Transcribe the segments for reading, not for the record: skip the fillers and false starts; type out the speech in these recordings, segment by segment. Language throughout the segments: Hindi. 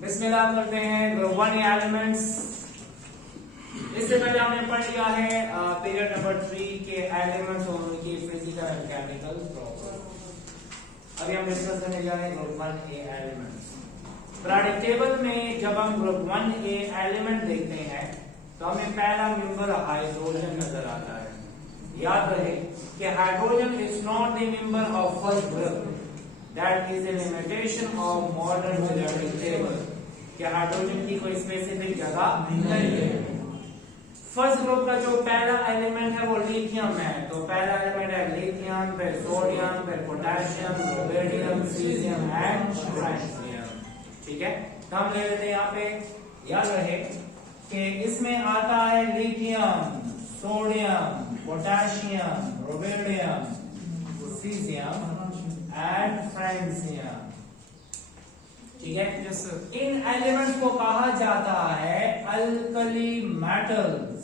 बिस्मिल्लाह करते हैं। Group 1 elements. इससे पहले हमने पढ़ लिया है पीरियड नंबर 3 के एलिमेंट्स और उनकी फिजिकल एंड केमिकल प्रॉपर्टीज। अभी हम डिस्कस करने जा रहे हैं ग्रुप 1 ए एलिमेंट्स। पीरियोडिक टेबल में जब हम ग्रुप 1 ए एलिमेंट देखते हैं तो हमें पहला मेंबर हाइड्रोजन नजर आता है। याद रहे कि hydrogen is not the member of first group, that is a limitation of modern periodic table। कि हाइड्रोजन की कोई स्पेसिफिक जगह नहीं है। फर्स्ट ग्रुप का जो पहला एलिमेंट है वो लिथियम है, तो पहला एलिमेंट है लिथियम, फिर सोडियम, फिर potassium, rubidium, caesium and francium. ठीक है, तो हम ले लेते हैं यहाँ पे। याद रहे कि इसमें आता है lithium, sodium, potassium, rubidium, caesium and francium. ठीक है, इन एलिमेंट्स को कहा जाता है alkali metals.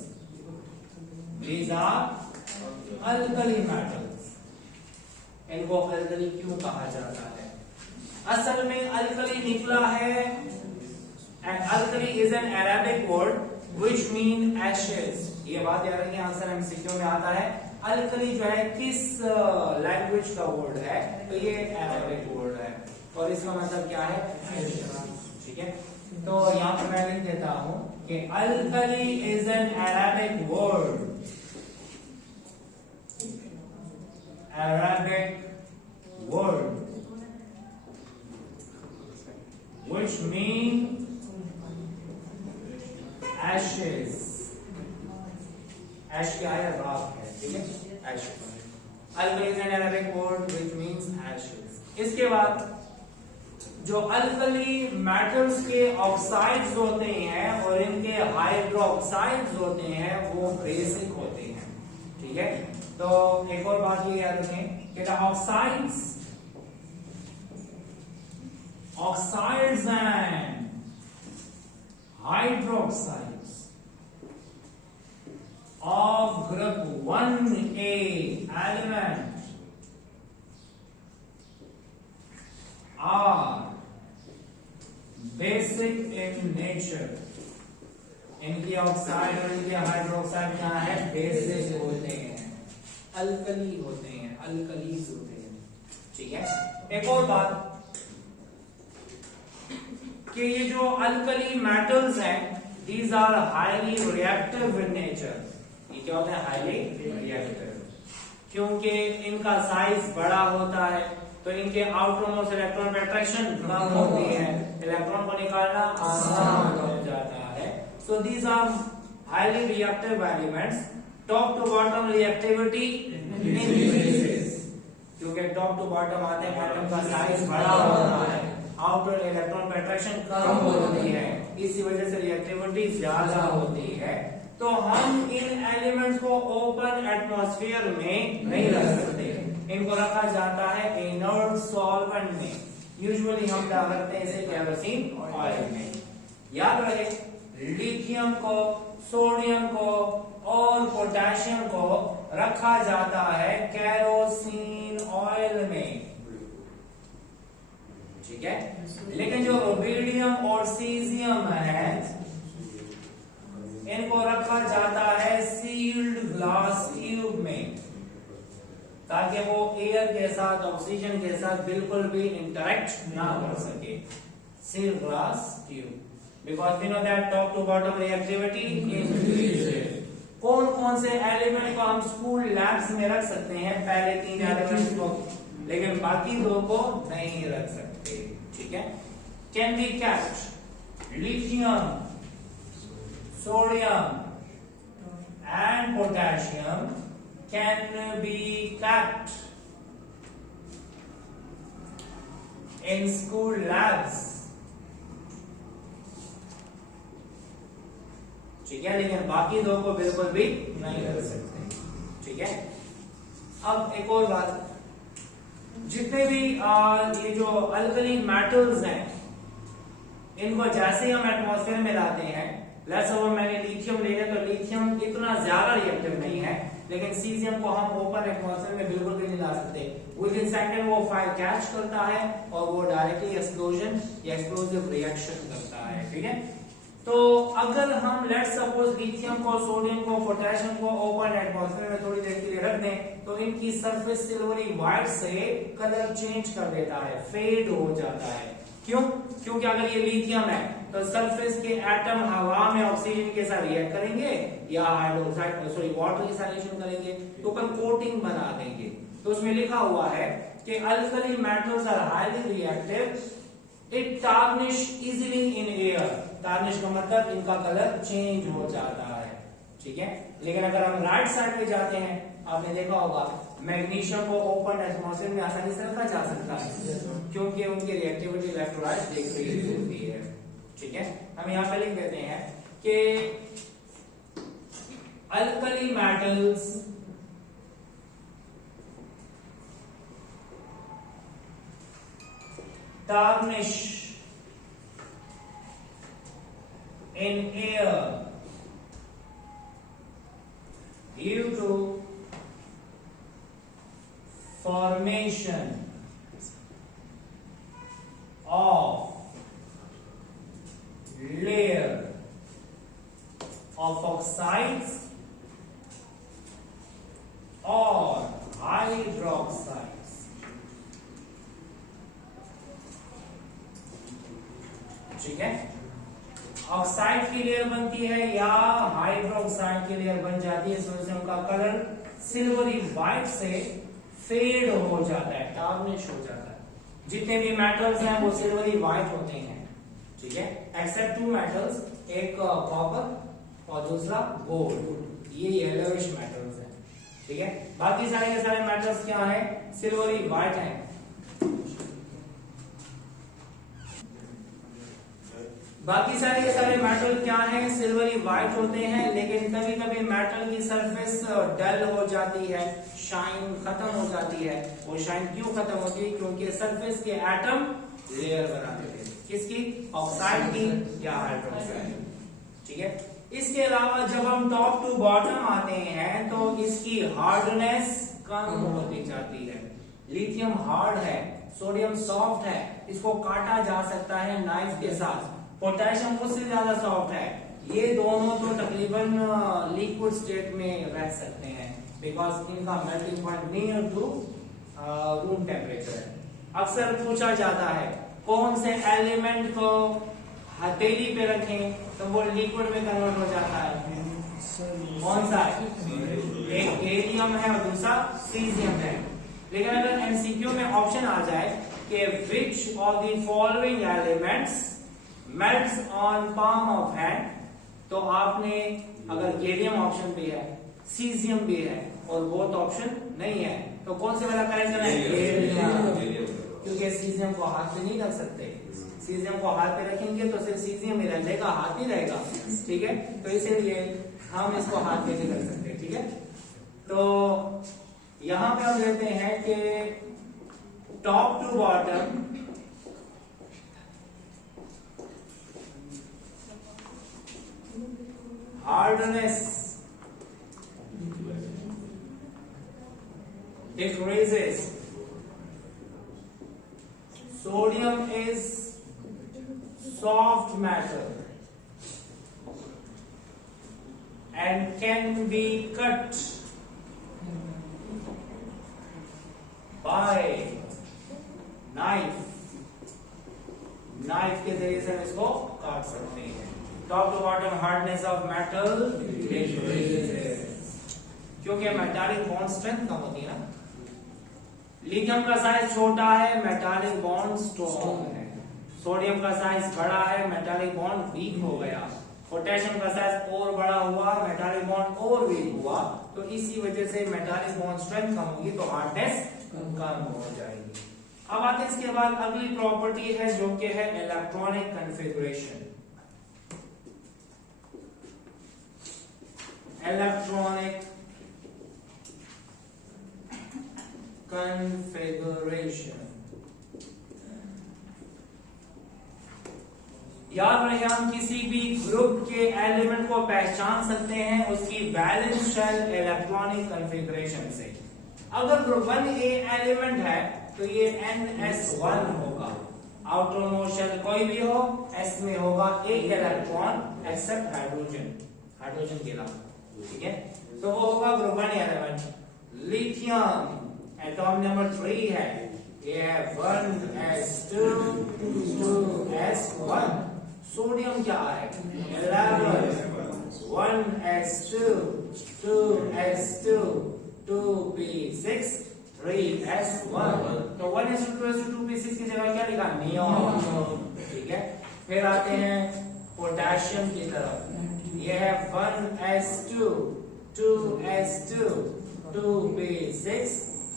These are alkali metals. इनको अल्कली क्यों कहा जाता है? असल में अल्कली निकला है, and alkali is an Arabic word which mean ashes। ये बात याद रखिए, आंसर एमसीक्यू में आता है। अल्कली जो है किस लैंग्वेज का वर्ड है, तो ये अरेबिक वर्ड है और इसका मतलब क्या है? ठीक है, तो यहाँ पर मैं लिख देता हूं कि alkali is an Arabic word, Arabic word which mean ashes। एश क्या है? राख है। ठीक है, ashes. Alkali is an Arabic word which means ashes. इसके बाद जो अल्कली मेटल्स के ऑक्साइड्स होते हैं और इनके हाइड्रोक्साइड्स होते हैं वो बेसिक होते हैं। ठीक है, तो एक और बात ये याद रखें कि oxides and hydroxides of group 1A element are basic in nature। इनकी ऑक्साइड और इनके हाइड्रोक्साइड क्या है? बेसिक होते हैं, अल्कली होते हैं, अल्कलीज होते हैं। ठीक है, एक और बात कि ये जो अल्कली मेटल्स हैं these are highly reactive in nature। ये क्या होता है? Highly reactive. क्योंकि इनका साइज बड़ा होता है तो इनके आउटर मोस्ट इलेक्ट्रॉन पे अट्रैक्शन कम होती है, इलेक्ट्रॉन को निकालना आसान हो जाता है। So these are highly reactive elements. Top to bottom reactivity increases, क्योंकि टॉप टू बॉटम आते हैं एटम का साइज बड़ा होता है, आउटर इलेक्ट्रॉन पे अट्रैक्शन कम होती है, इसी वजह से रिएक्टिविटी ज्यादा होती है। तो हम इन एलिमेंट्स को ओपन एटमॉस्फेयर में नहीं रख सकते, इनको रखा जाता है इनर्ट सॉल्वेंट में। यूजुअली हम क्या करते हैं? इसे केरोसिन ऑयल में। याद रहे, लिथियम को, सोडियम को और पोटेशियम को रखा जाता है केरोसिन ऑयल में। ठीक है, लेकिन जो रुबिडियम और सीजियम है इनको रखा जाता है सील्ड ग्लास ट्यूब में, ताकि वो एयर के साथ, ऑक्सीजन के साथ बिल्कुल भी इंटरेक्ट ना कर सके। Sealed glass tube, because we know that top to bottom reactivity increases. कौन कौन से एलिमेंट को हम स्कूल लैब्स में रख सकते हैं? पहले 3 एलिमेंट्स को, लेकिन बाकी 2 को नहीं रख सकते। ठीक है, can be kept lithium, sodium and potassium can be kept in school labs। ठीक है, लेकिन बाकी 2 को बिल्कुल भी नहीं कर सकते। ठीक है, अब एक और बात, जितने भी ये जो अल्कली मेटल्स हैं इनको जैसे ही हम एटमॉस्फेयर में लाते हैं, लेट्स सपोज मैंने लिथियम ले लिया, तो लिथियम इतना ज्यादा रिएक्टिव नहीं है, लेकिन सीजियम को हम ओपन एटमॉस्फेयर में बिल्कुल भी नहीं ला सकते। विद इन सेकंड वो फायर कैच करता है और वो डायरेक्टली एक्सप्लोजन या एक्सप्लोसिव रिएक्शन करता है, ठीक है। तो अगर हम लेट सपोज लिथियम को, सोडियम को, पोटेशियम को ओपन एटमॉस्फेयर में थोड़ी देर के लिए रख दें तो इनकी सरफेस सिल्वरी व्हाइट से कलर चेंज कर देता है, फेड हो जाता है। क्यों? क्योंकि अगर ये लिथियम है तो सरफेस के एटम हवा में ऑक्सीजन के साथ रिएक्ट करेंगे या हाइड्रोक्साइड वाटर के साथ रिएक्शन करेंगे तो ऊपर कोटिंग बना देंगे। तो उसमें लिखा हुआ है कि alkali metals are highly reactive, it tarnish easily in air. Tarnish का मतलब इनका कलर चेंज हो जाता है, ठीक है। लेकिन अगर हम राइट साइड पे जाते हैं, आपने देखा होगा मैग्नीशियम को ओपन एटमॉस्फेयर में आसानी से रखा जा सकता है क्योंकि उनकी reactivity left to right decrease होती है, ठीक है। हम यहाँ पे लिख देते हैं कि alkali metals tarnish in air due to formation of layer of oxides or hydroxides। ठीक है, ऑक्साइड की लेयर बनती है या हाइड्रोक्साइड की लेयर बन जाती है, इस वजह से उनका कलर सिल्वरी व्हाइट से फेड हो जाता है, टार्निश हो जाता है। जितने भी मेटल्स हैं वो सिल्वरी व्हाइट होते हैं, ठीक है, एक्सेप्ट टू मेटल्स, एक कॉपर और दूसरा गोल्ड, ये येलोइश मेटल्स हैं, ठीक है। बाकी सारे के सारे मेटल्स क्या है? सिल्वरी व्हाइट हैं। बाकी सारे के सारे मेटल क्या है? सिल्वरी व्हाइट होते हैं, लेकिन कभी कभी मेटल की सरफेस डल हो जाती है, शाइन खत्म हो जाती है। वो शाइन क्यों खत्म होती है? क्योंकि सरफेस के एटम लेयर बना देते हैं, किसकी? ऑक्साइड की या हाइड्रोक्साइड, ठीक है। इसके अलावा जब हम टॉप टू बॉटम आते हैं तो इसकी हार्डनेस कम होती जाती है। लिथियम हार्ड है, सोडियम सॉफ्ट है, इसको काटा जा सकता है नाइफ के साथ। पोटेशियम उससे ज्यादा सॉफ्ट है, ये दोनों तो तकरीबन लिक्विड स्टेट में रह सकते हैं बिकॉज इनका melting point near to room temperature है। अक्सर पूछा जाता है कौन से एलिमेंट को हथेली पे रखें तो वो लिक्विड में कन्वर्ट हो जाता है, कौन सा? एक बेरियम है और दूसरा सीजियम है। लेकिन अगर एमसीक्यू में ऑप्शन आ जाए कि which of the following elements melts on palm of hand, तो आपने अगर गैलियम ऑप्शन भी है, सीजियम भी है और बोथ ऑप्शन नहीं है, तो कौन से वाला करेक्ट है? गैलियम, क्योंकि सीजियम को हाथ पे नहीं रख सकते। सीजियम को हाथ पे रखेंगे तो सिर्फ सीजियम ही रहेगा, हाथ ही रहेगा, ठीक है। तो इसीलिए हम इसको हाथ पे नहीं रख सकते, ठीक है। तो यहां पे हम लेते हैं कि top to bottom hardness decreases, sodium is soft matter and can be cut by knife के जरिए से हम इसको काट सकते हैं। Top to bottom hardness of metal क्योंकि मेटालिक बॉन्ड स्ट्रेंथ कम होती है ना। लिथियम का साइज छोटा है, मेटालिक बॉन्ड स्ट्रॉन्ग है। सोडियम का साइज बड़ा है, मेटालिक बॉन्ड वीक हो गया। पोटेशियम का साइज और बड़ा हुआ, मेटालिक बॉन्ड और वीक हुआ, तो इसी वजह से मेटालिक बॉन्ड स्ट्रेंथ कम होगी तो हार्डनेस कम हो जाएगी। अब आते इसके बाद अगली प्रॉपर्टी है जो कि है इलेक्ट्रॉनिक कॉन्फ़िगरेशन। इलेक्ट्रॉनिक कॉन्फ़िगरेशन याद रहे हम किसी भी ग्रुप के एलिमेंट को पहचान सकते हैं उसकी वैलेंस शेल इलेक्ट्रॉनिक कॉन्फ़िगरेशन से। अगर ग्रुप 1A एलिमेंट है तो ये NS1 होगा। आउटर मोस्ट शेल कोई भी हो, S में होगा एक इलेक्ट्रॉन एक्सेप्ट हाइड्रोजन के अलावा, ठीक है। तो वो होगा group 1 element. Lithium atom number 3 है, ये है 1s2 2s1। सोडियम क्या है 11 1s2 2s2 2p6 3s1। तो 1s2 2s2 2p6 की जगह क्या लिखा नियॉन, ठीक है। फिर आते हैं पोटेशियम की तरफ, ये है 1s2 2s2 2p6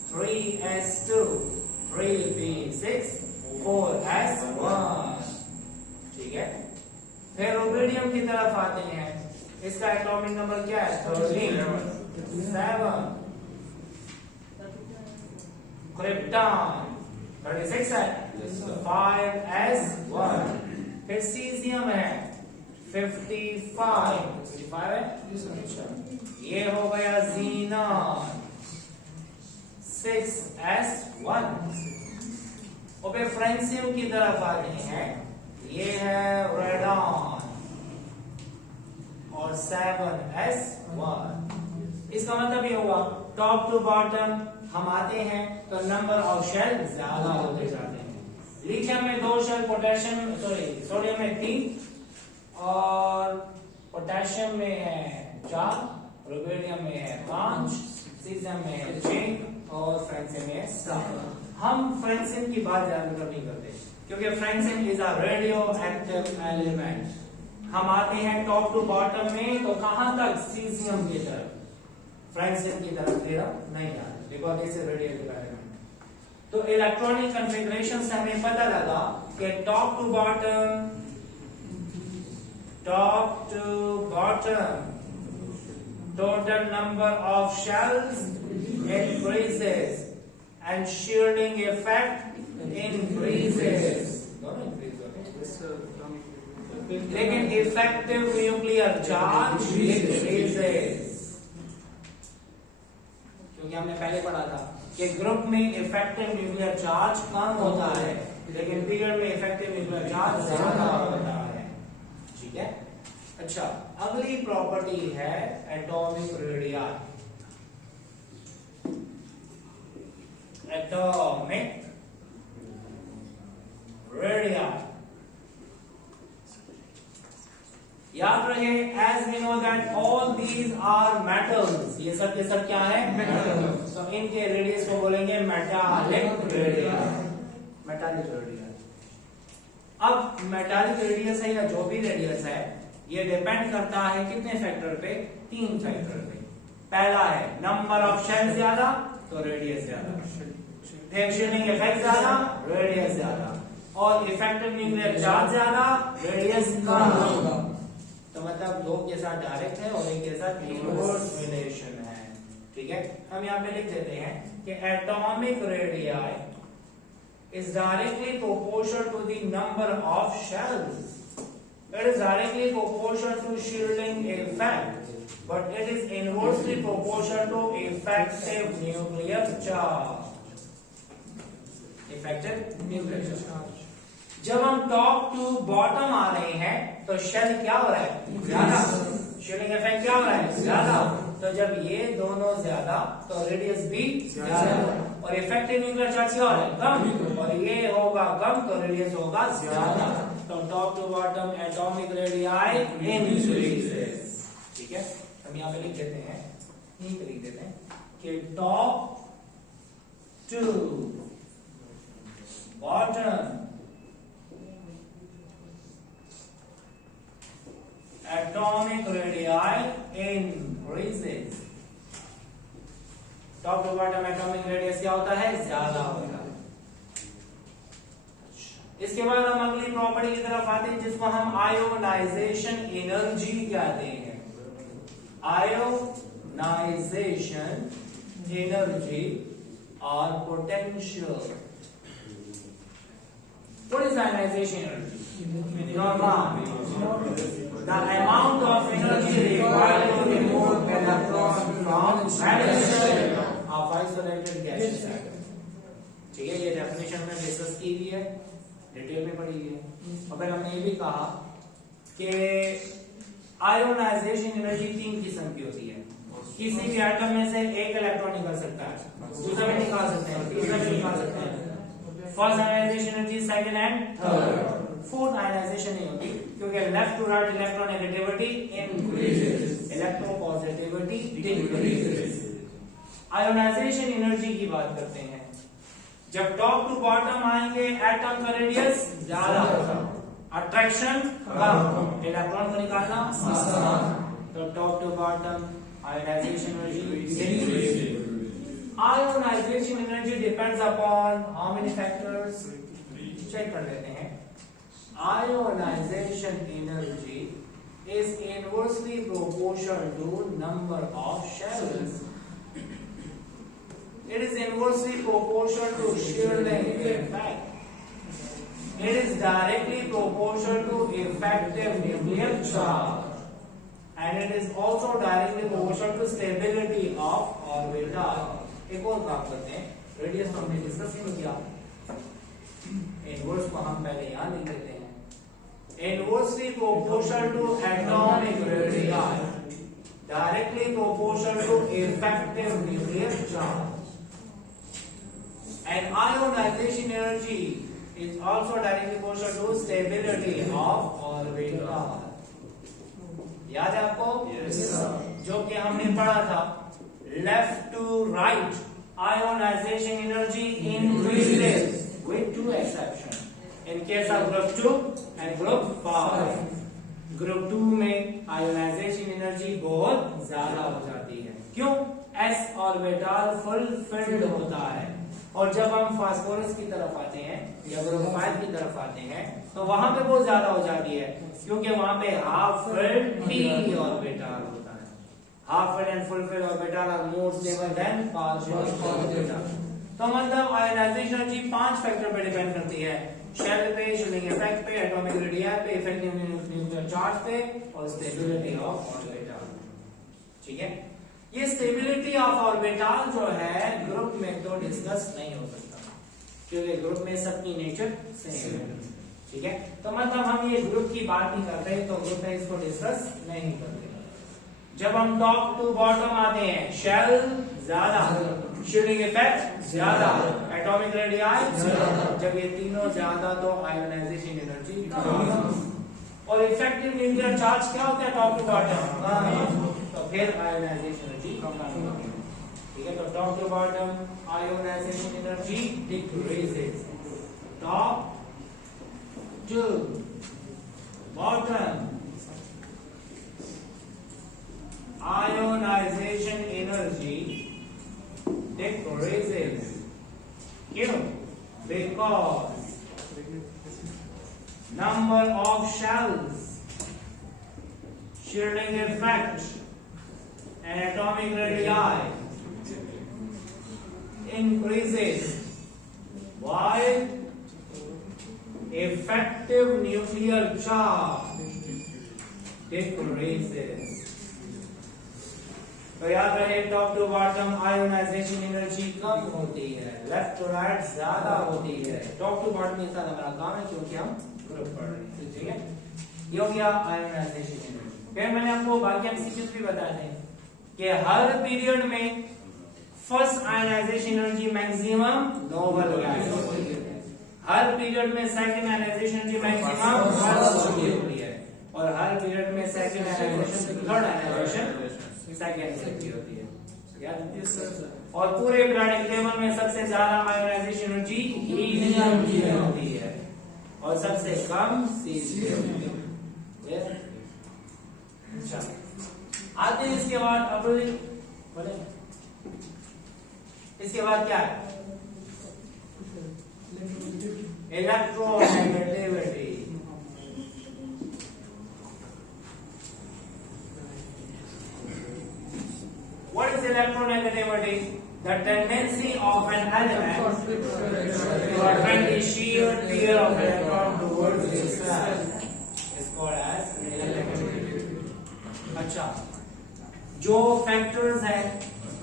3s2 3p6 4s1, ठीक है। फिर रुबिडियम की तरफ आते हैं, इसका एटॉमिक नंबर क्या है 13 7। क्रिप्टॉन 36 है 5s1। फिर सीजियम है 55 है, ये हो गया ज़ीनॉन 6s1। और फिर फ्रेंसियम की तरफ आते हैं, ये है रेडॉन और 7s1। इसका मतलब ये हुआ टॉप टू बॉटम हम आते हैं तो नंबर ऑफ शेल ज्यादा होते जाते हैं। लिथियम में 2 शेल, पोटेशियम सोडियम में 3 और पोटेशियम में है 4, रुबिडियम में है 5, सीजियम में है 6 और फ्रेंसियम में 7। हम फ्रेंसियम की बात ज्यादातर नहीं करते क्योंकि francium is a radio active element. हम आते हैं टॉप टू बॉटम में तो कहां तक सीजियम की तरफ, फ्रेंसियम की तरफ तेरा नहीं आता because this is radioactive element. तो इलेक्ट्रॉनिक कॉन्फ़िगरेशन से हमें पता लगा कि top to bottom total number of shells increases and shielding effect increases। लेकिन effective nuclear charge decreases, क्योंकि हमने पहले पढ़ा था कि ग्रुप में effective nuclear charge कम होता है लेकिन पीरियड में effective nuclear charge ज्यादा होता है, ठीक है। अच्छा, अगली प्रॉपर्टी है एटॉमिक रेडियस। एटॉमिक रेडियस याद रहे as we know that all these are metals, ये सब के सब क्या है मेटल्स। तो इनके रेडियस को बोलेंगे मेटालिक रेडियस। मेटालिक रेडियस, अब मेटालिक रेडियस है या जो भी रेडियस है ये डिपेंड करता है कितने फैक्टर पे, 3 फैक्टर पे। पहला है नंबर ऑफ शेल ज्यादा तो रेडियस ज्यादा, शील्डिंग इफेक्ट ज्यादा रेडियस ज्यादा, और इफेक्टिव न्यूक्लियर चार्ज ज्यादा रेडियस कम होगा। तो मतलब 2 के साथ डायरेक्ट है और 1 के साथ इनवर्स रिलेशन है, ठीक है। हम यहाँ पे लिख देते हैं कि atomic radius is directly proportional to the number of shells. It is directly proportional to shielding effect, but it is inversely proportional to effective nuclear charge. Effective nuclear charge. जब हम टॉप टू बॉटम आ रहे हैं तो शेल क्या हो रहा है ज्यादा, शील्डिंग इफेक्ट क्या हो रहा है ज्यादा। तो जब ये दोनों ज्यादा तो रेडियस भी ज्यादा, और इफेक्टिव न्यूक्लियर चार्ज क्या हो रहा है कम, और ये होगा कम तो रेडियस होगा ज्यादा। तो top to bottom atomic radius increases, ठीक है। हम यहाँ पे लिख देते हैं, यहीं पे लिख देते हैं कि top to bottom atomic radii increases। Top to bottom atomic radius क्या होता है ज्यादा होता है। इसके बाद हम अगली प्रॉपर्टी की तरफ आते हैं जिसको हम आयोनाइजेशन एनर्जी कहते हैं। आयोनाइजेशन एनर्जी और potential What is ionization energy? The amount of energy required to remove electron from valence of isolated gaseous atom. ठीक है, ये डेफिनेशन में डिस्कस की हुई है, डिटेल में पढ़ी हुई है। और फिर हमने ये भी कहा कि आयोनाइजेशन एनर्जी 3 किस्म की होती है। किसी भी एटम में से एक इलेक्ट्रॉन निकल सकता है, दूसरा भी निकाल सकते हैं, तीसरा भी निकाल सकते हैं। First ionization energy, second and third. Fourth ionization नहीं होती क्योंकि left to right electronegativity increases, electropositivity decreases. Ionization energy की बात करते हैं। जब टॉप टू बॉटम आएंगे एटम का रेडियस ज्यादा होगा, अट्रैक्शन कम, इलेक्ट्रॉन को निकालना आसान। तो top to bottom ionisation energy. Ionization energy depends upon how many factors? Check कर लेते हैं। Ionization energy is inversely proportional to number of shells. It is inversely proportional to shear length. In fact, it is directly proportional to effective nuclear charge, and it is also directly proportional to stability of orbital. एक और काम करते हैं, रेडियस तो हमने डिस्कस ही किया, इनवर्स को हम पहले यहां लिख लेते हैं। Inversely proportional to atomic radius, directly proportional to effective nuclear charge, and ionization energy is also directly proportional to stability of orbital. याद है आपको? yes, जो कि हमने पढ़ा था, left to right ionization energy increases with two exceptions in case of group 2 and group 5. group 2 में ionization energy बहुत ज्यादा हो जाती है। क्यों? s ऑर्बिटल फुल फिल्ड होता है, और जब हम फास्फोरस की तरफ आते हैं या ग्रुप 5 की तरफ आते हैं तो वहां पे बहुत ज्यादा हो जाती है, क्योंकि वहां पे हाफ फिल्ड p ऑर्बिटल होता है। half filled and full filled orbital are more stable than partial orbital. तो मतलब आयोनाइजेशन एनर्जी 5 फैक्टर पे डिपेंड करती है, शेल पे, शिलिंग इफेक्ट पे, एटॉमिक रेडियस पे, इफेक्टिव न्यूक्लियर चार्ज पे, और स्टेबिलिटी ऑफ ऑर्बिटल। ठीक है, ये स्टेबिलिटी ऑफ ऑर्बिटल जो है ग्रुप में तो डिस्कस नहीं हो सकता, क्योंकि ग्रुप में सबकी नेचर सेम है। ठीक है, तो मतलब हम ये ग्रुप की बात नहीं करते, तो ग्रुप में इसको डिस्कस नहीं करते। जब हम टॉप टू बॉटम आते हैं, शेल ज्यादा, शील्डिंग इफेक्ट ज्यादा, एटॉमिक रेडियस ज्यादा, जब ये तीनों ज्यादा तो आयोनाइजेशन एनर्जी कम, और इफेक्टिव न्यूक्लियर चार्ज क्या होता है टॉप टू बॉटम, तो फिर आयोनाइजेशन एनर्जी कम होगी। ठीक है, तो top to bottom ionisation energy decreases, top to bottom ionization energy decreases. Kyun? Because number of shells, shielding effect, and atomic radii increases while effective nuclear charge decreases. तो याद रहे, top to bottom ionisation energy कम होती है, लेफ्ट टू राइट ज्यादा होती है। टॉप टू बॉटम के साथ हमारा काम है, क्योंकि हम ग्रुप पढ़ रहे हैं। ठीक है, ये हो गया आयोनाइजेशन एनर्जी। फिर मैंने आपको बाकी एमसीक्यूज भी बताए थे कि हर पीरियड में first ionization energy maximum noble gas होती है, हर पीरियड में सेकंड आयोनाइजेशन एनर्जी मैक्सिमम होती है, और हर पीरियड में second ionization third ionization second होती है। और पूरे पीरियोडिक टेबल में सबसे ज्यादा आयोनाइजेशन एनर्जी हीलियम की होती है, और सबसे कम सीज़ियम। आते हैं इसके बाद बोले, इसके बाद क्या है? Electronegativity. What is electronegativity? the tendency of an element to attract the shear pair of electron towards itself is called as electronegativity. अच्छा, जो फैक्टर्स हैं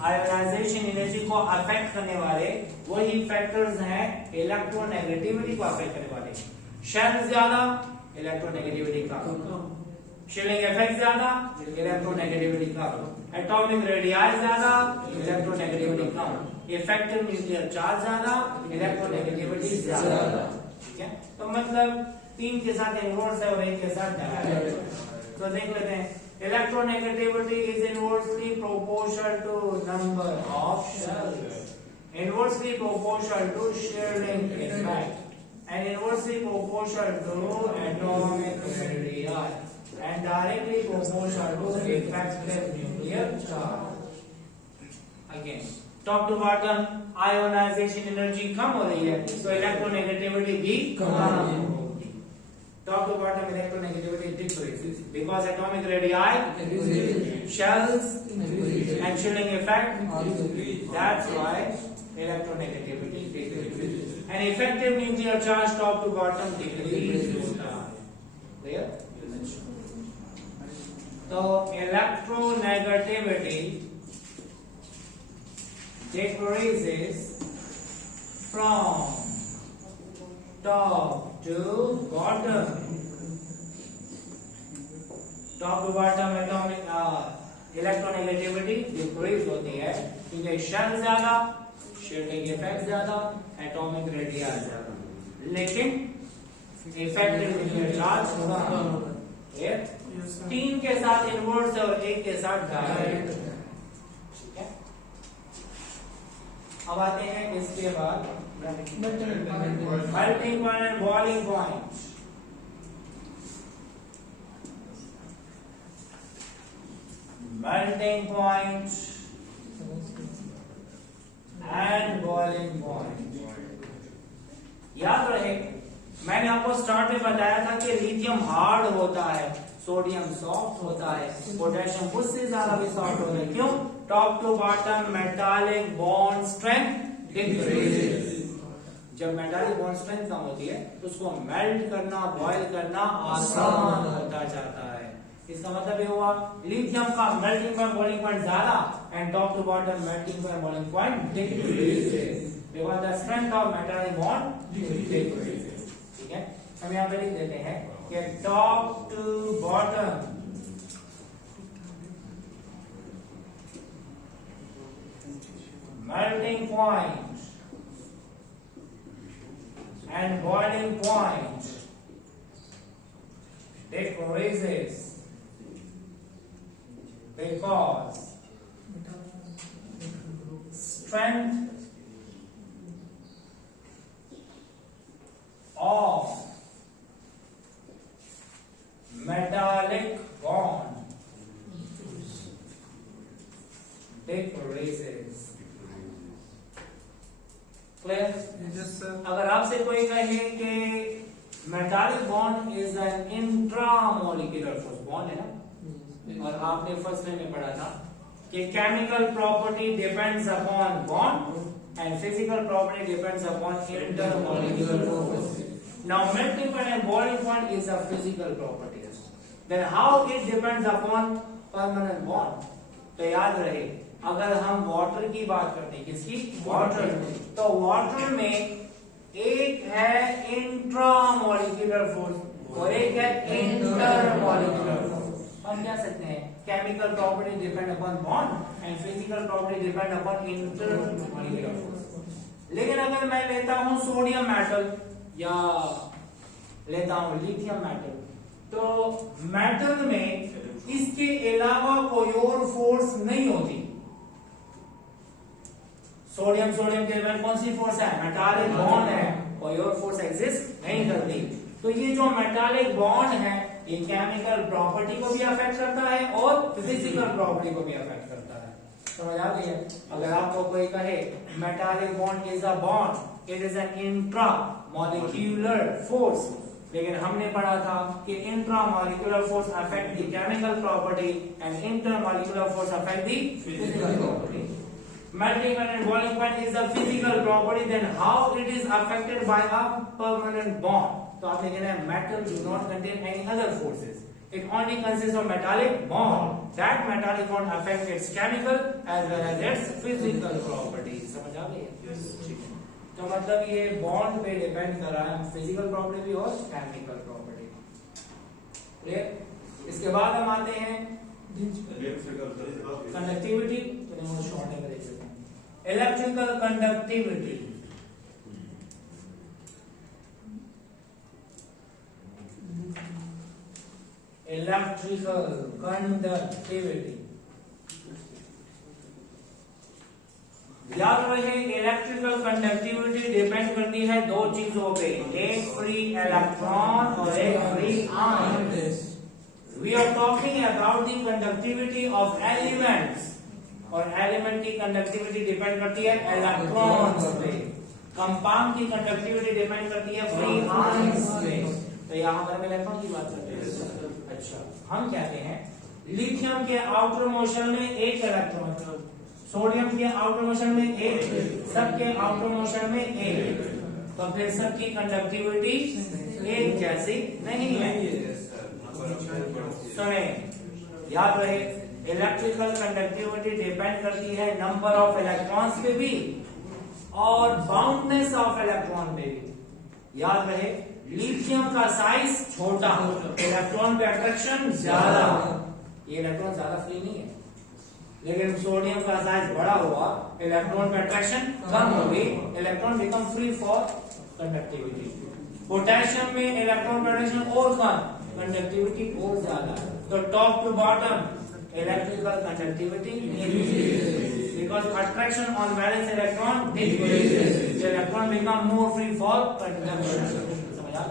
आयोनाइजेशन एनर्जी को अफेक्ट करने वाले वही फैक्टर्स हैं इलेक्ट्रोनेगेटिविटी को अफेक्ट करने वाले। शेल ज्यादा, इलेक्ट्रोनेगेटिविटी कम। शिलिंग इफेक्ट ज्यादा, इलेक्ट्रोनेगेटिविटी कम। एटॉमिक रेडियाई ज्यादा, इलेक्ट्रोनेगेटिविटी कम। इफेक्टिव न्यूक्लियर चार्ज ज्यादा, इलेक्ट्रोनेगेटिविटी ज्यादा। ठीक है, तो मतलब 3 के साथ इनवर्स है और 1 के साथ डायरेक्ट। तो देख लेते हैं, electronegativity is inversely proportional to number of shells, inversely proportional to shielding effect and inversely proportional to atomic radii and directly proportional to effective nuclear charge. Again, top to bottom ionization energy कम हो रही है तो electronegativity भी कम होगी। top to bottom electronegativity decreases because atomic radii, shells and chilling effect, that's why electronegativity decreases and effective nuclear charge top to bottom decreases. Clear? So electronegativity decreases from top to bottom. top to bottom atomic electronegativity decrease होती है क्योंकि शेल ज्यादा, शील्डिंग इफेक्ट ज्यादा, एटॉमिक रेडियाई ज्यादा, लेकिन इफेक्टिव न्यूक्लियर चार्ज थोड़ा कम। 3 के साथ इनवर्स और 1 के साथ डायरेक्ट। ठीक है, अब आते हैं इसके बाद melting point and boiling point. Melting point and boiling point. याद रहे, मैंने आपको स्टार्ट में बताया था कि लिथियम हार्ड होता है, सोडियम सॉफ्ट होता है, पोटेशियम उससे ज्यादा भी सॉफ्ट होता है। क्यों? Top to bottom metallic bond strength decreases. जब मेटालिक बॉन्ड स्ट्रेंथ कम होती है तो उसको मेल्ट करना, बॉयल करना आसान होता जाता है। इसका मतलब ये हुआ लिथियम का मेल्टिंग पॉइंट बॉइलिंग पॉइंट ज्यादा and top to bottom melting point boiling point decreases because the strength of metallic bond decreases. ठीक है, हम यहां पे लिख देते हैं कि top to bottom melting point and boiling point decreases because strength of metallic bond decreases. Clear? Yes, sir. अगर आपसे कोई कहे कि metallic bond is an intramolecular force, bond है ना, और आपने फर्स्ट में पढ़ा था कि chemical property depends upon bond and physical property depends upon intermolecular force. Now melting point and boiling point is a physical property, then how it depends upon permanent bond. तो याद रहे, अगर हम वाटर की बात करते हैं, किसकी? वाटर। तो वाटर में एक है इंट्रामोलिकुलर फोर्स और एक है इंटरमोलिकुलर फोर्स। हम कह सकते हैं chemical property depend upon bond and physical property depend upon intermolecular force. लेकिन अगर मैं लेता हूं सोडियम मेटल या लेता हूं लिथियम मेटल, तो मेटल में इसके अलावा कोई और फोर्स नहीं होती। सोडियम के दरमियान कौन सी फोर्स है? मेटालिक बॉन्ड है, कोई और फोर्स एग्जिस्ट नहीं करती। तो ये जो मेटालिक बॉन्ड है ये केमिकल प्रॉपर्टी को भी अफेक्ट करता है और फिजिकल प्रॉपर्टी को भी अफेक्ट करता है। समझ आ गई है? अगर आपको कोई कहे metallic bond is a bond, it is an intra molecular force, लेकिन हमने पढ़ा था कि intramolecular force affect the chemical property and intermolecular force affect the physical property. melting point and boiling point is a physical property, then how it is affected by a permanent bond? तो आपने कहना है metal do not contain any other forces. It only consists of metallic bond. That metallic bond affects its chemical as well as its physical properties. समझ आ गई? Yes. तो मतलब ये बॉन्ड पे डिपेंड कर रहा है, फिजिकल प्रॉपर्टी भी और केमिकल प्रॉपर्टी। क्लियर? इसके बाद हम आते हैं कंडक्टिविटी, तो हम शॉर्ट में देख सकते हैं इलेक्ट्रिकल कंडक्टिविटी। इलेक्ट्रिकल कंडक्टिविटी याद रहे, इलेक्ट्रिकल कंडक्टिविटी डिपेंड करती है दो चीजों पे, एक फ्री इलेक्ट्रॉन और एक free ion. We are talking about the conductivity of elements, और एलिमेंट की कंडक्टिविटी डिपेंड करती है इलेक्ट्रॉन्स पे, कंपाउंड की कंडक्टिविटी डिपेंड करती है फ्री आयंस पे। तो यहाँ पर हम इलेक्ट्रॉन की बात करते हैं। अच्छा, हम कहते हैं लिथियम के आउटर मोशन में एक इलेक्ट्रॉन, सोडियम के आउटर मोशन में एक, सबके आउटर मोशन में एक, तो फिर सबकी कंडक्टिविटी एक जैसी नहीं है। सुने, याद रहे, इलेक्ट्रिकल कंडक्टिविटी डिपेंड करती है नंबर ऑफ इलेक्ट्रॉन्स पे भी और बाउंडनेस ऑफ इलेक्ट्रॉन पे भी। याद रहे, लिथियम का साइज छोटा, इलेक्ट्रॉन पे अट्रैक्शन ज्यादा, ये इलेक्ट्रॉन ज्यादा फ्री नहीं है। लेकिन सोडियम का साइज बड़ा हुआ, इलेक्ट्रॉन पे अट्रैक्शन कम हो गई, electron become free for conductivity. Potassium में इलेक्ट्रॉन पे अट्रैक्शन और कम, कंडक्टिविटी और ज्यादा। तो top to bottom electrical conductivity increases because attraction on valence electron decreases. The electron become more free for conduction. समझ आ?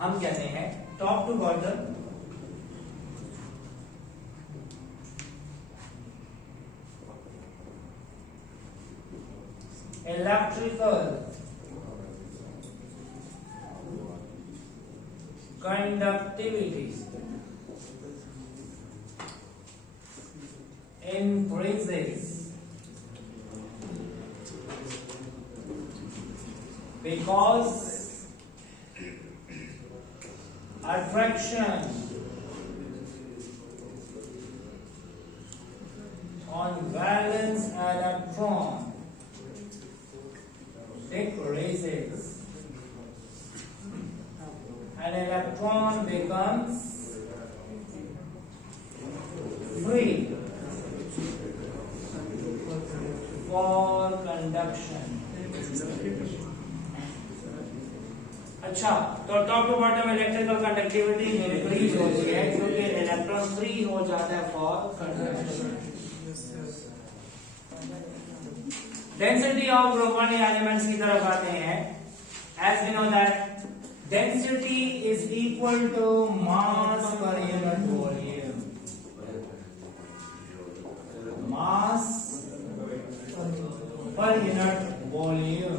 हम कहते हैं top to bottom electrical conductivity increases because attraction on valence electron decreases and electron becomes free for conduction. अच्छा, तो top to bottom electrical conductivity increase होती है क्योंकि इलेक्ट्रॉन फ्री हो जाता है for conduction. Density of group one elements की तरफ आते हैं। As we know that density is equal to mass per unit volume. Mass per unit volume.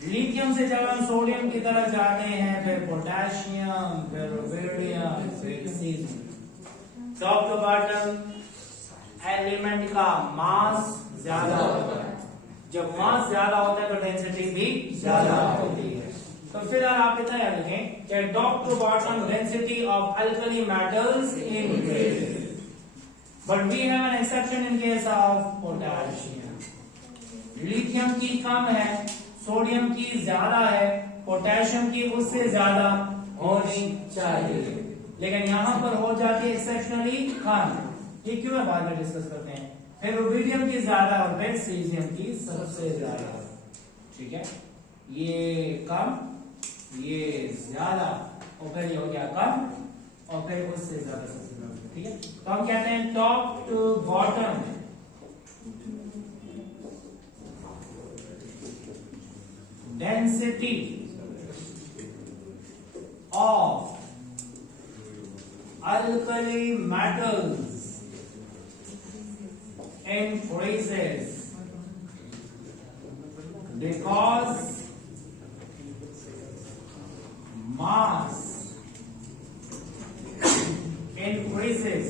Lithium से जब हम सोडियम की तरफ जाते हैं, फिर पोटेशियम, फिर रुबिडियम, फिर caesium. Top to bottom element का मास ज्यादा होता है। जब मास ज्यादा होता है तो डेंसिटी भी ज्यादा होती है। तो फिर आप इतना याद रखें कि top to bottom density of alkali metals increase, but we have an exception in case of potassium. Lithium की कम है, सोडियम की ज्यादा है, पोटेशियम की उससे ज्यादा होनी चाहिए, लेकिन यहां पर हो जाती है एक्सेप्शनली कम। ये क्यों है बाद में डिस्कस करते हैं। फिर रुबिडियम की ज्यादा और फिर सीजियम की सबसे ज्यादा। ठीक है, ये कम, ये ज्यादा, और फिर ये हो गया कम, और फिर उससे ज्यादा सबसे ज्यादा। ठीक है, तो हम कहते हैं top to bottom density of alkali metals increases because mass increases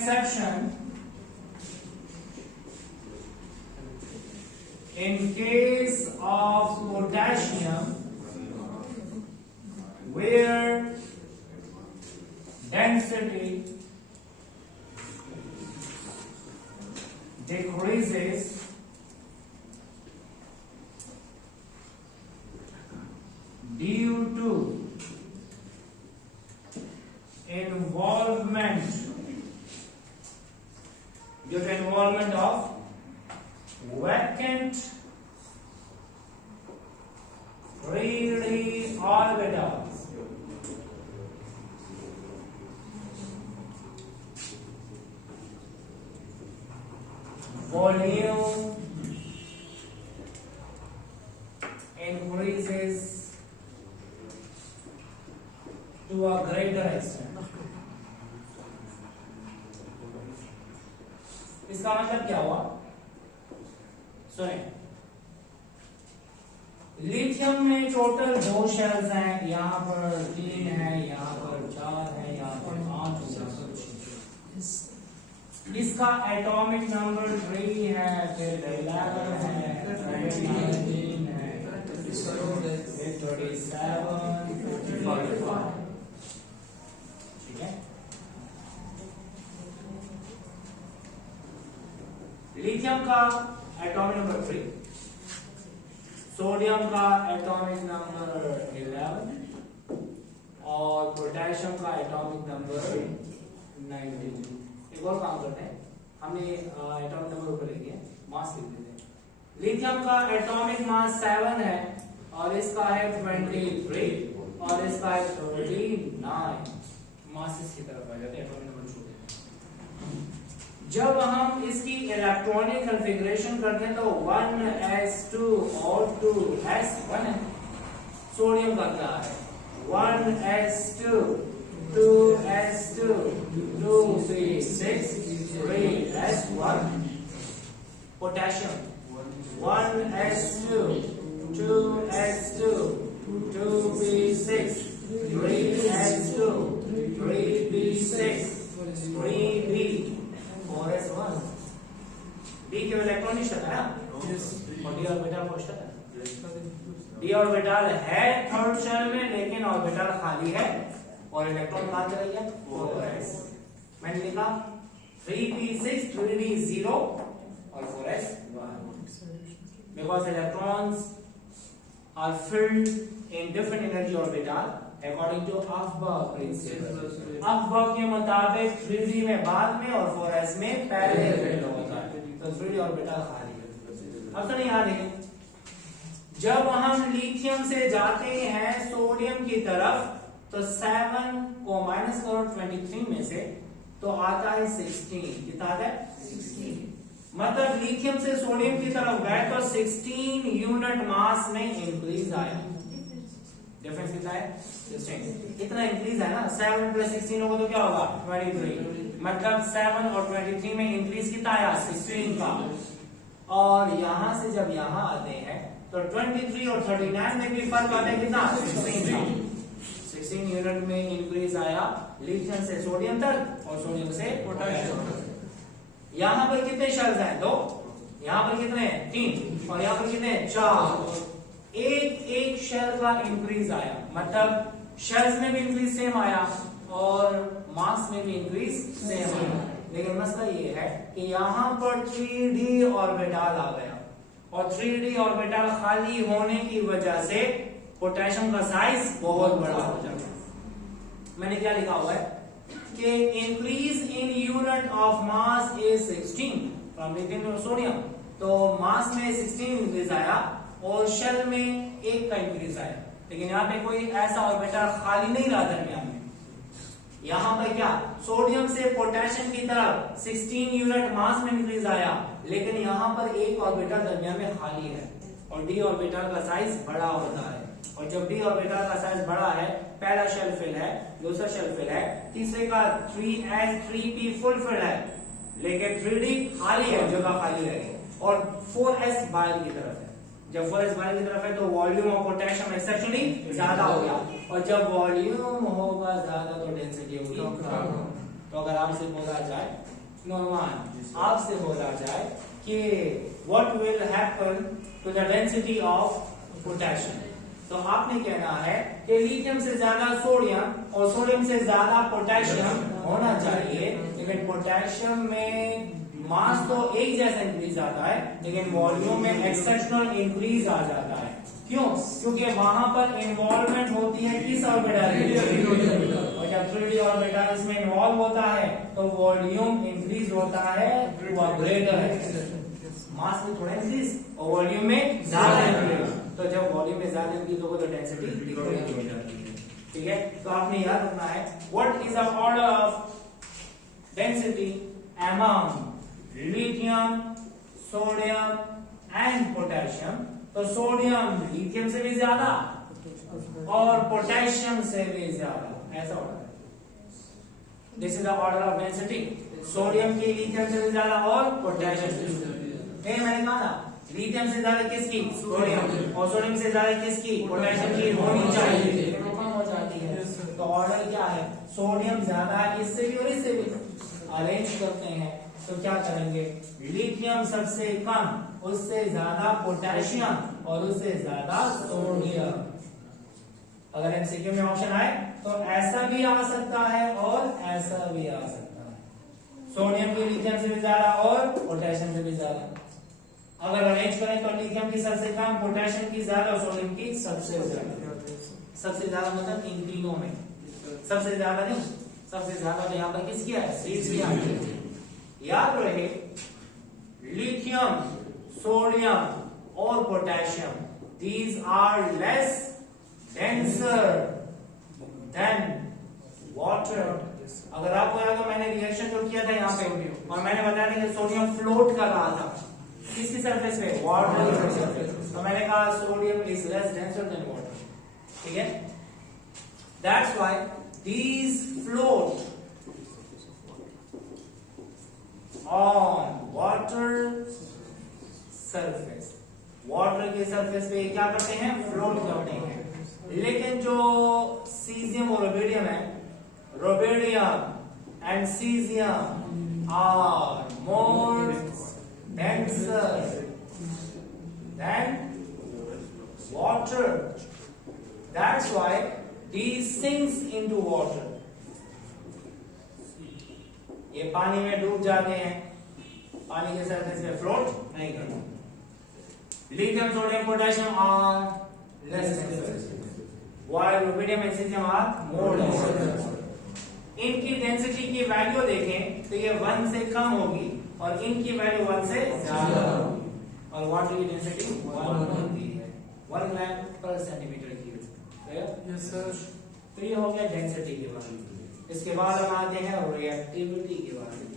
exception in case of potassium where density decreases due to involvement of vacant 3D orbitals. Volume increases to a greater extent. इसका मतलब क्या हुआ? सुने, लिथियम में टोटल 2 शेल्स हैं, यहाँ पर 3 है, यहाँ पर 4 है, यहाँ पर 5 है। इसका एटॉमिक नंबर 3 है, फिर 11 है, 19 है, 37, 45। ठीक है, लिथियम का एटॉमिक नंबर 3, सोडियम का एटॉमिक नंबर 11 और पोटेशियम का एटॉमिक नंबर 19। एक और काम करते हैं, हमने एटॉमिक नंबर ऊपर लिखे हैं, मास लिख देते हैं। लिथियम का एटॉमिक मास 7 है और इसका है 23 और इसका है 39। मास इसकी तरफ आ जाते हैं, एटॉमिक नंबर छोड़ देते हैं। जब हम इसकी इलेक्ट्रॉनिक कॉन्फ़िगरेशन करते हैं तो 1s2 और 2s1 है। सोडियम का क्या है? 1s2, 2s2, 2p6, 3s1। Potassium 1s2, 2s2, 2p6, 3s2, 3p6, 3p, 4s1। D केवल इलेक्ट्रॉनिक शब्द है ना, और D ऑर्बिटल पोस्टर है। D ऑर्बिटल है थर्ड शेल में, लेकिन ऑर्बिटल खाली है और इलेक्ट्रॉन कहां चला गया? 4s। मैंने लिखा 3p6, 3d0 और 4s1 because electrons are filled in different energy orbital according to Aufbau principle। Aufbau के मुताबिक 3d में बाद में और 4s में पहले फिल होता है, तो 3d ऑर्बिटल खाली है। अब तो नहीं याद है, जब हम लिथियम से जाते हैं सोडियम की तरफ तो 7 को माइनस करो 23 में से तो आता है 16। कितना आता है? 16। मतलब लिथियम से सोडियम की तरफ गए तो 16 यूनिट मास में इंक्रीज आया। डिफरेंस कितना है? 16। इतना इंक्रीज है ना, 7 प्लस 16 होगा तो क्या होगा? 23। मतलब 7 और 23 में इंक्रीज कितना आया? 16 का। और यहां से जब यहां आते हैं तो 23 और 39 में भी फर्क आता है कितना? 16 का। 16 यूनिट में इंक्रीज आया लिथियम से सोडियम तक और सोडियम से पोटेशियम तक। यहां पर कितने शेल्स हैं? 2। यहां पर कितने? 3। और यहां पर कितने? 4। एक शेल का इंक्रीज आया, मतलब शेल्स में भी इंक्रीज सेम आया और मास में भी इंक्रीज सेम आया। लेकिन मसला ये है कि यहां पर 3d ऑर्बिटल आ गया और 3d ऑर्बिटल खाली होने की वजह से पोटेशियम का साइज बहुत बड़ा हो जाता। मैंने क्या लिखा हुआ है कि increase in unit of mass is 16 from lithium to sodium. तो मास में 16 इंक्रीज आया और शेल में 1 का इंक्रीज आया, लेकिन यहाँ पे कोई ऐसा ऑर्बिटल खाली नहीं रहा दरमियान में। यहाँ पर क्या? सोडियम से पोटेशियम की तरफ 16 यूनिट मास में इंक्रीज आया, लेकिन यहाँ पर 1 ऑर्बिटल दरमियान में खाली है और d ऑर्बिटल का साइज बड़ा होता है। और जब d ऑर्बिटल का साइज बड़ा है, पहला शेल फिल है, दूसरा शेल फिल है, तीसरे का 3s 3p फुल फिल है, लेकिन 3d खाली है, जगह खाली रहेगी और 4s बाहर की तरफ है। जब 4s बाहर की तरफ है तो वॉल्यूम ऑफ पोटेशियम एक्सेप्शनली ज्यादा हो गया, और जब वॉल्यूम होगा ज्यादा तो डेंसिटी होगी कम। तो अगर आपसे बोला जाए नोमान आपसे बोला जाए कि what will happen to the density of potassium, तो आपने कहना है कि लिथियम से ज्यादा सोडियम और सोडियम से ज्यादा पोटेशियम होना चाहिए, लेकिन पोटेशियम में मास तो एक जैसा इंक्रीज आता है लेकिन वॉल्यूम में एक्सेप्शनल इंक्रीज आ जाता है। क्यों? क्योंकि वहां पर इन्वॉल्वमेंट होती है किस ऑर्बिटल की, और जब 3d ऑर्बिटल इसमें इन्वॉल्व होता है तो वॉल्यूम इंक्रीज होता है, ग्रेटर है, मास में थोड़ा इंक्रीज और वॉल्यूम में ज्यादा इंक्रीज। तो जब वॉल्यूम में ज्यादा इंक्रीज होगा तो डेंसिटी डिक्रीज हो जाती है। ठीक है, तो आपने याद रखना है what is the order of density among lithium, sodium and potassium. तो सोडियम लिथियम से भी ज्यादा और पोटेशियम से भी ज्यादा, ऐसा ऑर्डर है। This is the order of density, sodium की लिथियम से भी ज्यादा और पोटेशियम से भी ज्यादा। मैंने कहा था लिथियम से ज्यादा किसकी, सोडियम, और सोडियम से ज्यादा किसकी, पोटेशियम की होनी चाहिए, कम हो जाती है। तो ऑर्डर क्या है, सोडियम ज्यादा है इससे भी और इससे भी, अरेंज करते हैं तो क्या करेंगे, लिथियम सबसे कम, उससे ज्यादा पोटेशियम और उससे ज्यादा सोडियम। अगर एमसीक्यू में ऑप्शन आए तो ऐसा भी आ सकता है और ऐसा भी आ सकता है, सोडियम की लिथियम से भी ज्यादा और पोटेशियम से भी ज्यादा। अगर अरेंज करें तो लिथियम की सबसे कम, पोटेशियम की ज्यादा और सोडियम की सबसे ज्यादा। सबसे ज्यादा मतलब इन तीनों में सबसे ज्यादा नहीं, सबसे ज्यादा तो यहाँ पर किसकी है, सीरियस। याद रहे लिथियम, सोडियम और potassium, these are less denser than water। अगर आपको याद हो मैंने रिएक्शन जो किया था यहाँ पे और मैंने बताया था कि सोडियम फ्लोट कर रहा था किसकी सरफेस पे, वाटर की सरफेस, तो मैंने कहा sodium is less denser then water. ठीक है, that's why these float on water surface। Water के सरफेस पे क्या करते हैं, फ्लोट करते हैं। लेकिन जो सीजियम और रोबेडियम है, rubidium and caesium are more denser than water, that's why these sinks into water। ये पानी में डूब जाते हैं, पानी के सरफेस पे फ्लोट नहीं करते। Lithium, sodium, potassium are less denser while rubidium and caesium are more denser. इनकी डेंसिटी की वैल्यू देखें तो ये 1 से कम होगी और इनकी वैल्यू 1 से ज्यादा होगी, और वाटर की डेंसिटी 1 होती है, 1 ग्राम पर सेंटीमीटर क्यूब। Yes sir. तो ये हो गया डेंसिटी के बारे में। इसके बाद हम आते हैं रिएक्टिविटी के बारे में।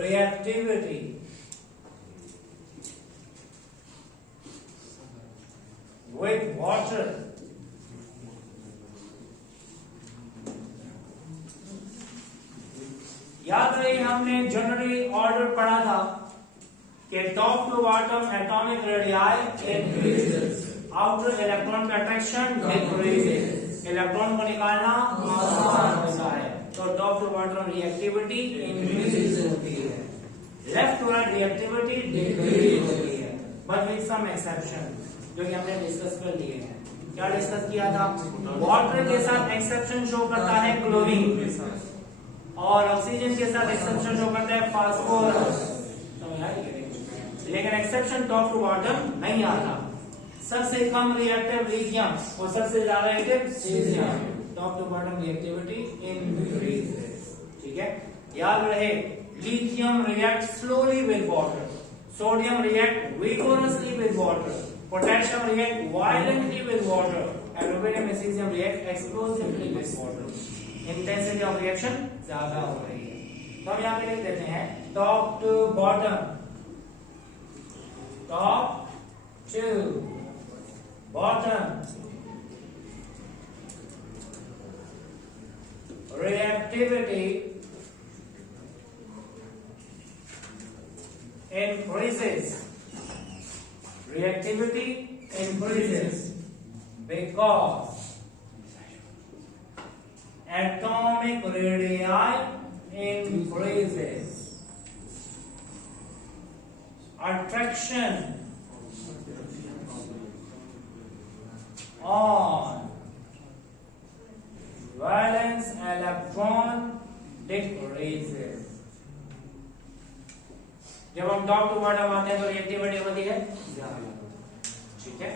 Reactivity with water। याद रहे हमने जनरली ऑर्डर पढ़ा था कि top to bottom atomic radii increases, outer electron का अट्रैक्शन डिक्रीजेस, इलेक्ट्रॉन को निकालना आसान होता है, तो top to bottom reactivity increase होती है, left to right reactivity decrease होती है, बट विद सम एक्सेप्शन जो कि हमने डिस्कस कर लिए हैं। क्या डिस्कस किया था, वाटर के साथ एक्सेप्शन शो करता है क्लोरीन, और ऑक्सीजन के साथ एक्सेप्शन शो करता है फास्फोरस, लेकिन एक्सेप्शन टॉप टू बॉटम नहीं आता। सबसे कम रिएक्टिव लिथियम और सबसे ज्यादा reactive caesium, top to bottom reactivity increases. ठीक है, याद रहे lithium react slowly with water, sodium react vigorously with water, potassium react violently with water, and rubidium and cesium react explosively with water। Intensity of reaction ज्यादा हो रही है। तो हम यहाँ पे लिख देते हैं top to bottom, top to bottom reactivity increases, reactivity increases because atomic radii increases. Attraction on valence electron decreases. जब हम टॉप टू बॉटम आते हैं तो रिएक्टिविटी होती है, ठीक है,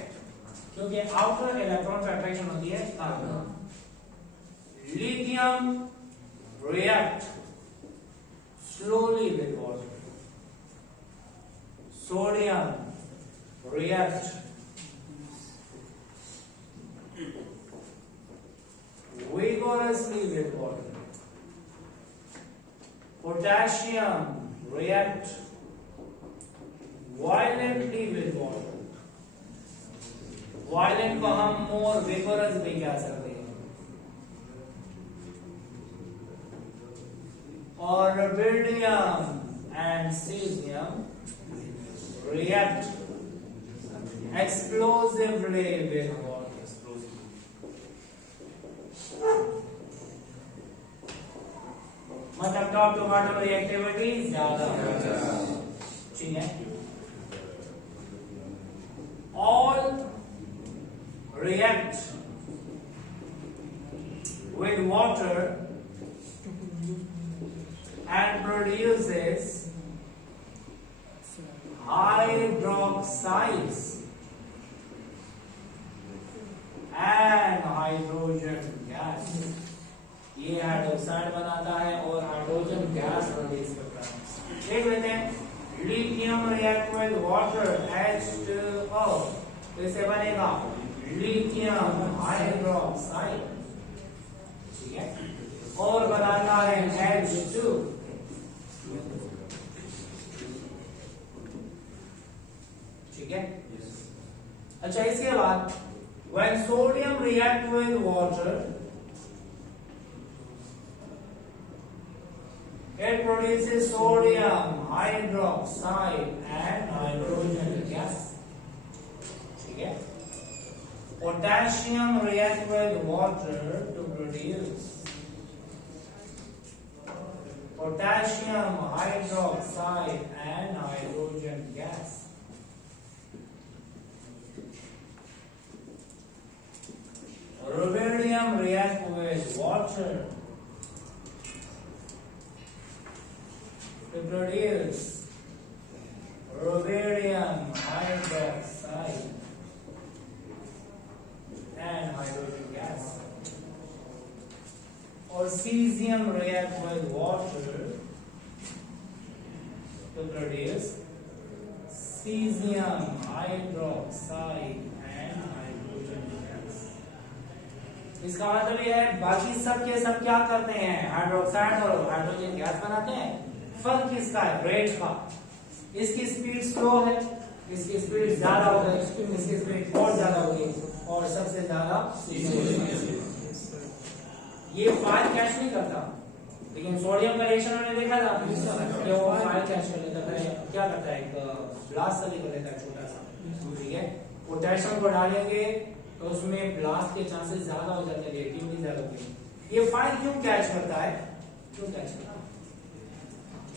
क्योंकि आउटर इलेक्ट्रॉन पे अट्रैक्शन होती है carbon. Lithium react slowly with water. Sodium react vigorously with water. Potassium react violently with water. Violent को हम more vigorous भी कह सकते हैं. और rubidium and cesium react explosively with water. मतलब टॉप टू बॉटम रिएक्टिविटी ज्यादा, ठीक है. All react with water and produces hydroxides and hydrogen gas. ये हाइड्रोक्साइड बनाता है और हाइड्रोजन गैस रिलीज करता है. देख लेते हैं. Lithium react with water H2O, तो इससे बनेगा लिथियम हाइड्रोक्साइड, ठीक है, और बनाता है H2. ठीक है. अच्छा, इसके बाद when sodium react with water it produces sodium hydroxide and hydrogen gas. ठीक है. Potassium react with water to produce potassium hydroxide and hydrogen gas. Rubidium react with water to produce rubidium hydroxide and hydrogen gas. Or cesium react with water to produce cesium hydroxide and hydrogen gas. इसका मतलब यह है बाकी सब के सब क्या करते हैं, हाइड्रोक्साइड और हाइड्रोजन गैस बनाते हैं. फर्क किसका है, रेट का. इसकी स्पीड स्लो है, इसकी स्पीड ज्यादा हो गई, इसकी स्पीड बहुत ज्यादा हो गई, और सबसे ज्यादा ये फाइल कैच नहीं करता. लेकिन सोडियम का रिएक्शन हमने देखा था कि वो फाइल कैच कर लेता है. क्या करता है, एक ब्लास्ट से कर लेता है छोटा सा, ठीक है. पोटेशियम को डालेंगे तो उसमें ब्लास्ट के चांसेस ज्यादा हो जाते हैं, रिएक्टिविटी ज्यादा होती है. ये फाइल क्यों कैच करता है, क्यों कैच करता है?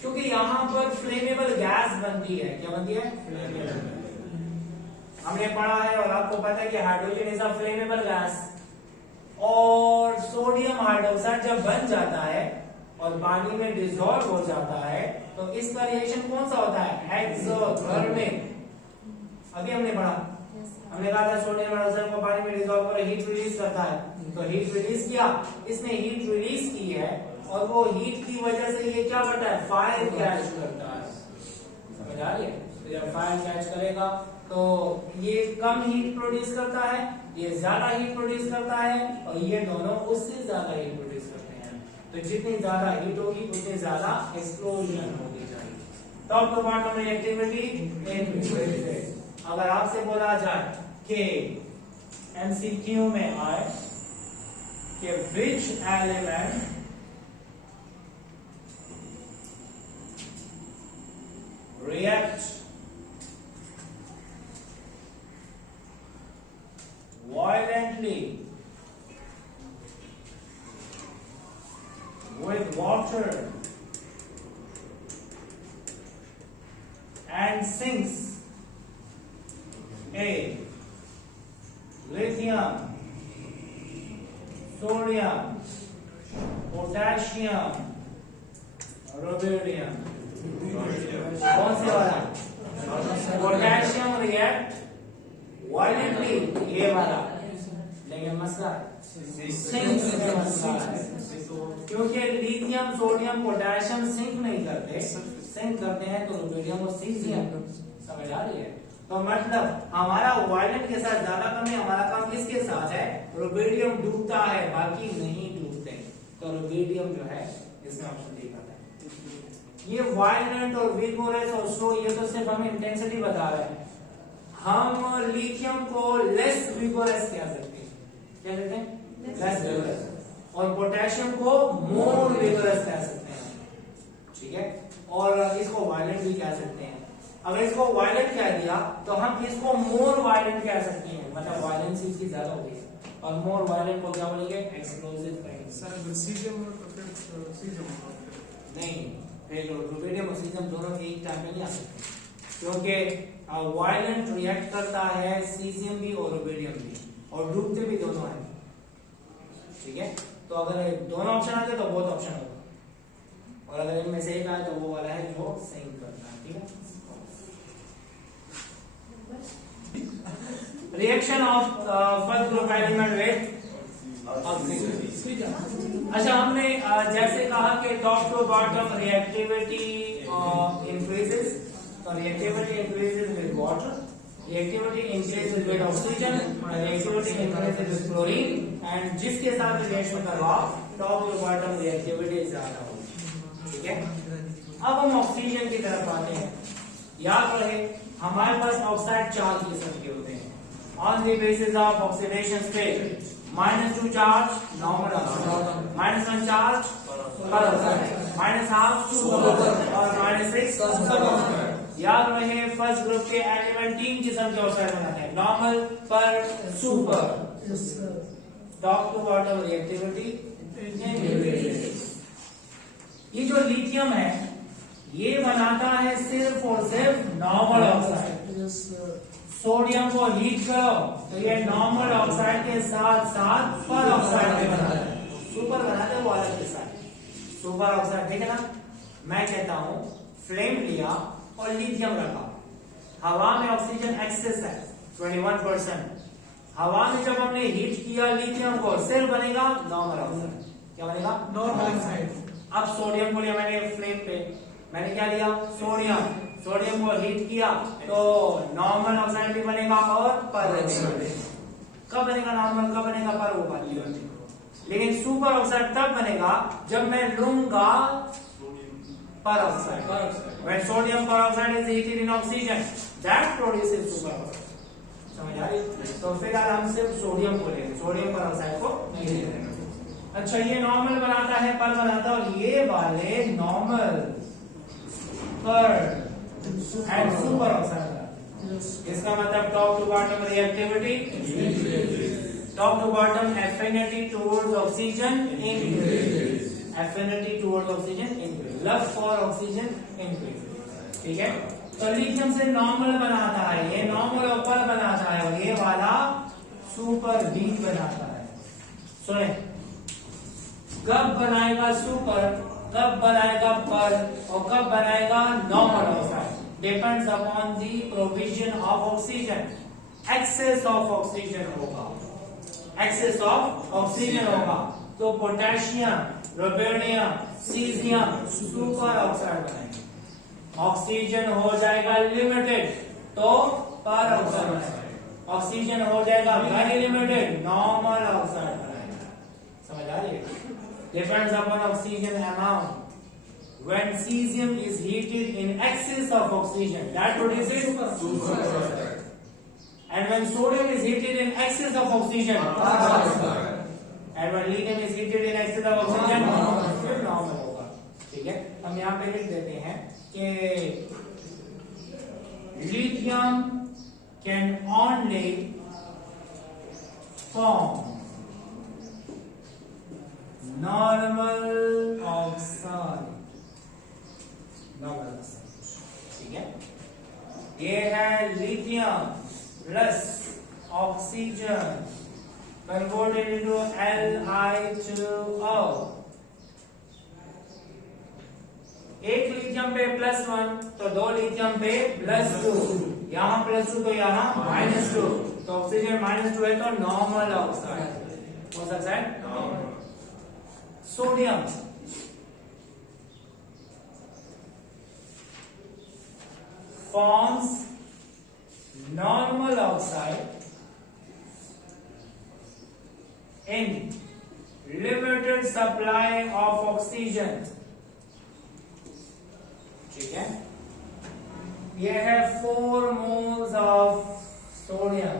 क्योंकि यहां पर फ्लेमेबल गैस बनती है. क्या बनती है, फ्लेमेबल. हमने पढ़ा है और आपको पता है कि hydrogen is a flammable gas. और सोडियम हाइड्रोक्साइड जब बन जाता है और पानी में डिसॉल्व हो जाता है तो इसका रिएक्शन कौन सा होता है, एक्सोथर्मिक. अभी हमने पढ़ा, हमने कहा था सोडियम हाइड्रोक्साइड को पानी में डिसॉल्व कर हीट रिलीज करता है. तो हीट रिलीज किया, इसने हीट रिलीज की है और वो हीट की वजह से ये क्या करता है, फायर कैच करता है. समझ आ रही है. तो जब फायर कैच करेगा तो ये कम हीट प्रोड्यूस करता है, ये ज्यादा हीट प्रोड्यूस करता है, और ये दोनों उससे ज्यादा हीट प्रोड्यूस करते हैं. तो जितनी ज्यादा हीट होगी उतनी ज्यादा एक्सप्लोजन होगी चाहिए. Top to bottom reactivity. अगर आपसे बोला जाए कि एमसीक्यू में आए कि which element react violently sinks a lithium, sodium, potassium, rubidium. कौन से वाला? पोटेशियम रिएक्ट वायलेंटली, ये वाला। लेकिन मसला सिंक में मसला है, क्योंकि लिथियम, सोडियम, पोटेशियम सिंक नहीं करते। सिंक करते हैं तो रुबिडियम और सीजियम। समझ आ रही है? तो मतलब हमारा वायलेंट के साथ ज्यादा कम है, हमारा काम किसके साथ है? रुबिडियम डूबता है, बाकी नहीं डूबते। तो रुबिडियम जो है इसका ऑप्शन डी का है। ये वायलेंट और विगोरस और स्लो, ये तो सिर्फ हमें इंटेंसिटी बता रहे हैं। हम लिथियम को लेस विगोरस कह सकते हैं। क्या कहते हैं? Less vigorous. और पोटेशियम को मोर विगोरस कह सकते हैं। ठीक है? और इसको वायलेंट भी कह सकते हैं। अगर इसको वायलेंट कह दिया तो हम इसको मोर वायलेंट कह सकते हैं, मतलब वायलेंस इसकी ज्यादा होगी। और मोर वायलेंट को क्या बोलेंगे? एक्सप्लोसिव कहेंगे। सर सीजियम नहीं, फिर रुबिडियम और सीजियम दोनों एक टाइम पे नहीं आ सकते, क्योंकि वायलेंट रिएक्ट करता है सीजियम भी और रुबिडियम भी, और डूबते भी दोनों हैं। ठीक है? तो अगर दोनों ऑप्शन आते तो बहुत ऑप्शन होगा, और अगर इनमें से एक आए तो वो वाला है जो सिंक करता है। ठीक है? Reaction of first group element with अच्छा, हमने जैसे कहा कि top to bottom reactivity increases, तो reactivity increases with water, reactivity increases with oxygen, reactivity increases with chlorine, and जिसके साथ रिएक्शन करवाओ टॉप टू बॉटम रिएक्टिविटी ज्यादा होगी। ठीक है? अब हम ऑक्सीजन की तरफ आते हैं। याद रहे हमारे पास ऑक्साइड 4 किस्म के होते हैं। On the basis of oxidation state, -2 charge normal oxide, -1 charge पर ऑक्साइड, -12 सुपर और -6 सब ऑक्साइड। याद रहे फर्स्ट ग्रुप के एलिमेंट 3 किस्म के ऑक्साइड बनाते हैं, normal, per, super. Top to bottom reactivity. ये जो लिथियम है ये बनाता है सिर्फ और सिर्फ नॉर्मल ऑक्साइड। सोडियम को हीट करो तो ये नॉर्मल ऑक्साइड के साथ साथ पर ऑक्साइड भी बनाता है। सुपर बनाते हैं वो अलग के साथ। सुपर ऑक्साइड देखे ना, मैं कहता हूं फ्लेम लिया और लिथियम रखा, हवा में ऑक्सीजन एक्सेस है 21%। हवा में जब हमने हीट किया लिथियम को, सिर्फ बनेगा नॉर्मल ऑक्साइड। क्या बनेगा? Normal oxide. अब सोडियम को लिया मैंने फ्लेम पे, मैंने क्या लिया? सोडियम। सोडियम को हीट किया तो नॉर्मल ऑक्साइड भी बनेगा और पर ऑक्साइड। कब बनेगा नॉर्मल, कब बनेगा पर, वो बात नहीं। लेकिन सुपर ऑक्साइड तब बनेगा जब मैं लूंगा पर oxide. When sodium peroxide is heated in oxygen, that produces super oxide। समझ आ रही? तो फिलहाल हम सिर्फ सोडियम को लेंगे, सोडियम पेरोक्साइड को नहीं लेंगे। अच्छा, ये नॉर्मल बनाता है, पर बनाता है, और ये वाले नॉर्मल, पर एंड सुपर ऑक्साइड। इसका मतलब top to bottom reactivity, top to bottom affinity towards oxygen increase, affinity towards oxygen increase, love for oxygen increase. ठीक है? तो लिथियम से नॉर्मल बनाता है, ये नॉर्मल और पर बनाता है, और ये वाला सुपर बीट बनाता है। सुने, कब बनाएगा सुपर, कब बनाएगा पर, और कब बनाएगा normal oxide, depends upon the provision of oxygen. Excess of oxygen होगा, एक्सेस ऑफ ऑक्सीजन होगा तो potassium, rubidium, caesium superoxide बनाएंगे। ऑक्सीजन हो जाएगा लिमिटेड तो पर ऑक्साइड बनाएगा, ऑक्सीजन हो जाएगा वेरी लिमिटेड, नॉर्मल ऑक्साइड बनाएगा। समझ आ रही है? Depends upon oxygen amount. When cesium is heated in excess of oxygen, that produces super oxide. And when sodium is heated in excess of oxygen, and when lithium is heated in excess of oxygen, फिर normal होगा। ठीक है? हम यहाँ पे लिख देते हैं कि lithium can only form normal oxide, normal oxide. ठीक है? ये है lithium plus oxygen converted into Li2O। एक लिथियम पे +1 तो दो लिथियम पे +2, यहाँ +2 तो यहाँ -2, तो ऑक्सीजन -2 है तो नॉर्मल ऑक्साइड हो सकता है। Sodium forms normal oxide in limited supply of oxygen। ठीक है, ये है 4 moles of sodium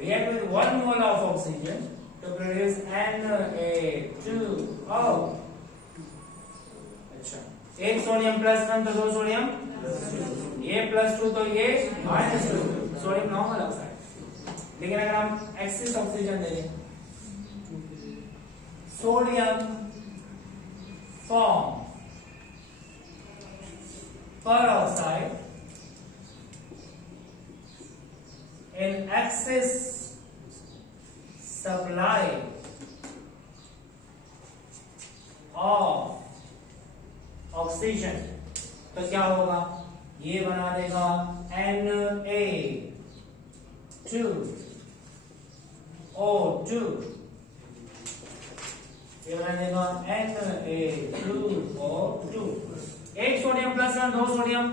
react with 1 mole of oxygen to produce Na2O। अच्छा, एक सोडियम +1 तो दो सोडियम, ये +2 तो ये -2, सोडियम नॉर्मल ऑक्साइड। लेकिन अगर हम एक्सिस ऑक्सीजन दें, sodium form peroxide in excess supply of oxygen, तो क्या होगा, ये बना देगा Na2O2, ये बना देगा Na2O2। एक सोडियम +1 दो सोडियम,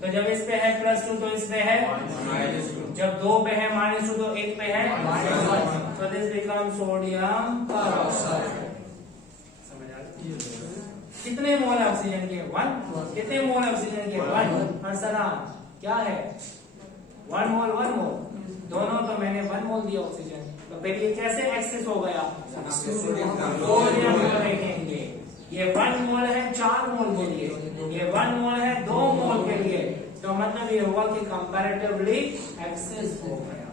तो जब इस पे है +2 तो इस पे है -2, जब दो पे है -2 तो एक पे है -1, तो दिस बिकम सोडियम पेरोक्साइड। समझ आ रही है? कितने मोल ऑक्सीजन के? 1। कितने मोल ऑक्सीजन के? 1। आंसर क्या है? 1 मोल 1 मोल, दोनों तो मैंने 1 मोल दिया ऑक्सीजन, तो फिर ये कैसे एक्सेस हो गया? सोडियम देखेंगे, ये 1 मोल है 4 मोल के लिए, ये 1 मोल है 2 मोल के लिए, तो मतलब ये हुआ कि कंपैरेटिवली एक्सेस हो गया।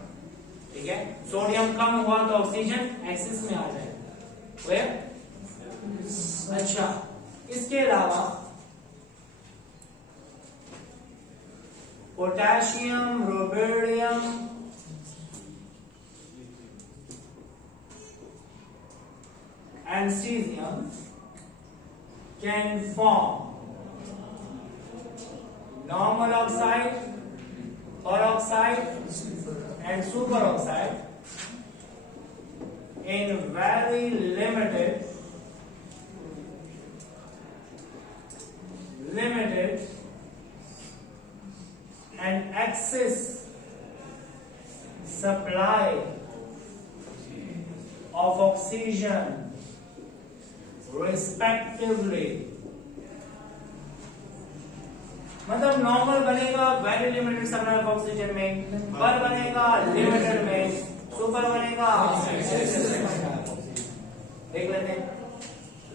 ठीक है, सोडियम कम हुआ तो ऑक्सीजन एक्सेस में आ जाएगा। अच्छा, इसके अलावा potassium, rubidium and caesium can form normal oxide, peroxide and superoxide in very limited and excess supply of oxygen respectively। मतलब नॉर्मल बनेगा very limited supply of oxygen में, पर बनेगा लिमिटेड में, सुपर बनेगा। देख लेते हैं,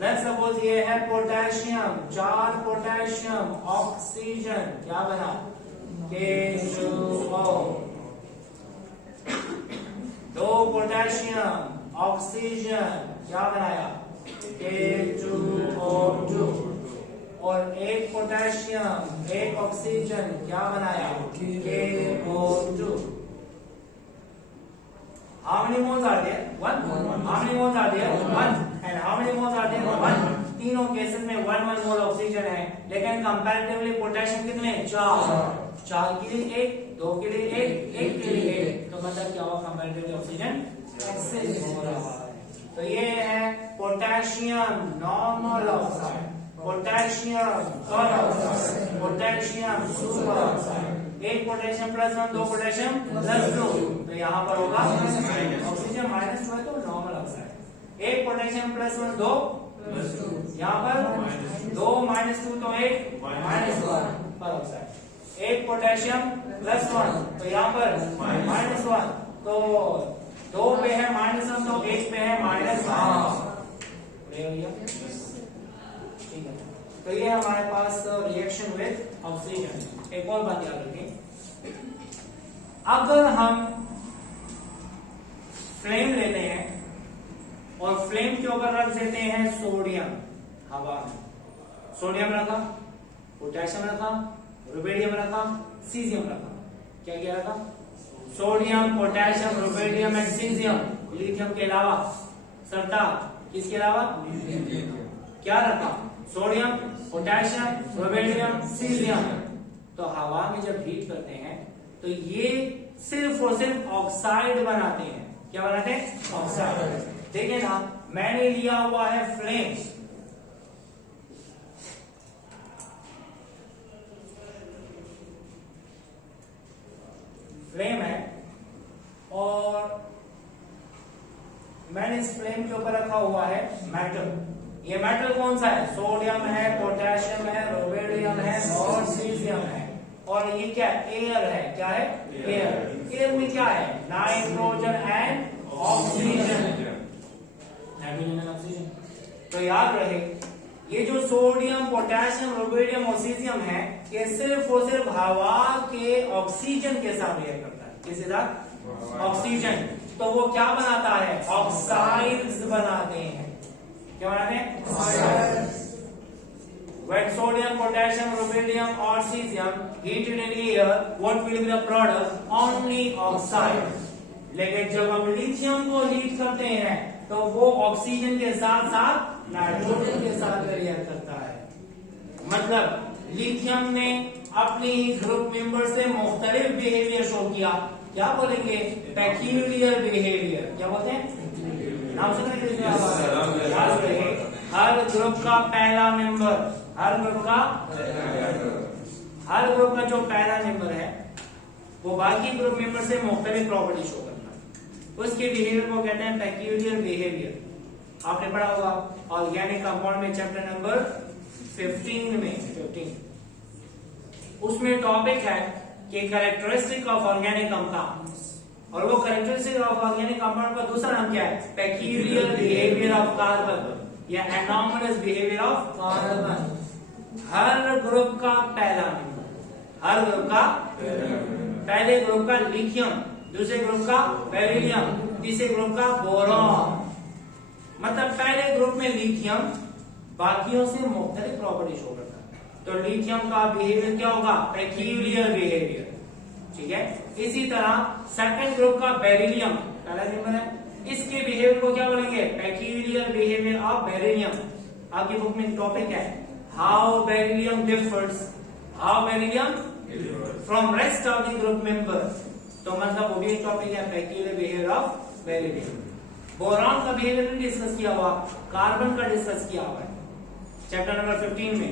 लेट्स सपोज ये है पोटेशियम, 4 पोटेशियम ऑक्सीजन, क्या बना? K2O। 2 पोटेशियम ऑक्सीजन, क्या बनाया? K2O2। और 1 पोटेशियम 1 ऑक्सीजन, क्या बनाया? KO2। How many moles are there? 1। How many moles are there? 1। And how many moles are there? 1। तीनों केसेस में 1 मोल ऑक्सीजन है, लेकिन कंपैरेटिवली पोटेशियम कितने? 4। 4 के लिए 1, 2 के लिए 1, 1 के लिए 1, तो मतलब क्या हुआ? कंपैरेटिवली ऑक्सीजन एक्सेस हो रहा है। तो ये है potassium normal oxide, potassium peroxide, potassium super oxide. 1 potassium +1 2 potassium +2, तो यहाँ पर होगा ऑक्सीजन -2 है तो नॉर्मल ऑक्साइड। 1 पोटेशियम +1 2 यहाँ पर 2 -2 तो 1 -1 पेरोक्साइड। 1 पोटेशियम +1 तो यहाँ पर -1, तो 2 पे है -1 तो 1 पे है -1। ठीक है, तो ये हमारे पास रिएक्शन विद ऑक्सीजन। एक और बात याद रखें, अगर हम फ्लेम लेते हैं और फ्लेम के ऊपर रख देते हैं सोडियम, हवा में सोडियम रखा, पोटेशियम रखा, रुबिडियम रखा, सीजियम रखा। क्या क्या रखा? Sodium, potassium, rubidium and caesium. Lithium के अलावा सरता किसके अलावा? क्या रखा? Sodium, potassium, rubidium, caesium. तो हवा में जब हीट करते हैं तो ये सिर्फ और सिर्फ ऑक्साइड बनाते हैं। क्या बनाते हैं? ऑक्साइड। देखिए ना, मैंने लिया हुआ है फ्लेम, फ्लेम है, और मैंने इस फ्लेम के ऊपर रखा हुआ है मेटल। ये मेटल कौन सा है? सोडियम है, पोटेशियम है, रुबिडियम है और सीजियम है। और ये क्या है? एयर है। क्या है? एयर। एयर में क्या है? Nitrogen and oxygen. Nitrogen and oxygen. तो याद रहे, ये जो सोडियम, पोटेशियम, रुबिडियम और सीजियम है, ये सिर्फ और सिर्फ हवा के ऑक्सीजन के साथ रिएक्ट करता है। किसके साथ? ऑक्सीजन। तो वो क्या बनाता है? ऑक्साइड्स बनाते हैं। क्या बनाते हैं? When sodium, potassium, rubidium or cesium heated in air, what will be the product? Only oxide. लेकिन जब हम लिथियम को हीट करते हैं तो वो ऑक्सीजन के साथ साथ नाइट्रोजन के साथ रिएक्ट करता है। मतलब लिथियम ने अपने ही ग्रुप मेंबर से मुख्तलिफ बिहेवियर शो किया। क्या बोलेंगे? Peculiar behaviour. क्या बोलते हैं? नाम सुने? याद रहे, हर ग्रुप का पहला मेंबर, हर ग्रुप का जो पहला मेंबर है वो बाकी ग्रुप मेंबर से मुख्तलिफ प्रॉपर्टी शो करता है। उसके बिहेवियर को कहते हैं पेक्यूलियर बिहेवियर। आपने पढ़ा होगा ऑर्गेनिक कंपाउंड में, चैप्टर नंबर 15 में। उसमें टॉपिक है कि कैरेक्टरिस्टिक ऑफ ऑर्गेनिक कंपाउंड्स, और वो कैरेक्टरिस्टिक ऑफ ऑर्गेनिक कंपाउंड का दूसरा नाम क्या है? पेक्यूलियर बिहेवियर ऑफ कार्बन या एनॉमलस बिहेवियर ऑफ कार्बन। हर ग्रुप का पहला मेंबर, हर ग्रुप का पहले ग्रुप का लिथियम, दूसरे ग्रुप का बेरिलियम, तीसरे ग्रुप का बोरॉन। मतलब पहले ग्रुप में लिथियम बाकियों से मुख्तलिफ प्रॉपर्टी शो करता है। तो लिथियम का बिहेवियर क्या होगा? Peculiar behaviour. ठीक है। इसी तरह सेकंड ग्रुप का बेरिलियम, पहला मेंबर है, इसके बिहेवियर को क्या बोलेंगे? Peculiar behaviour of beryllium. आपकी बुक में टॉपिक है how beryllium differs, how beryllium from rest of the group member. तो मतलब वो भी एक टॉपिक है, peculiar behaviour of beryllium. Boron का बिहेवियर डिस्कस किया हुआ, कार्बन का डिस्कस किया हुआ है चैप्टर नंबर 15 में।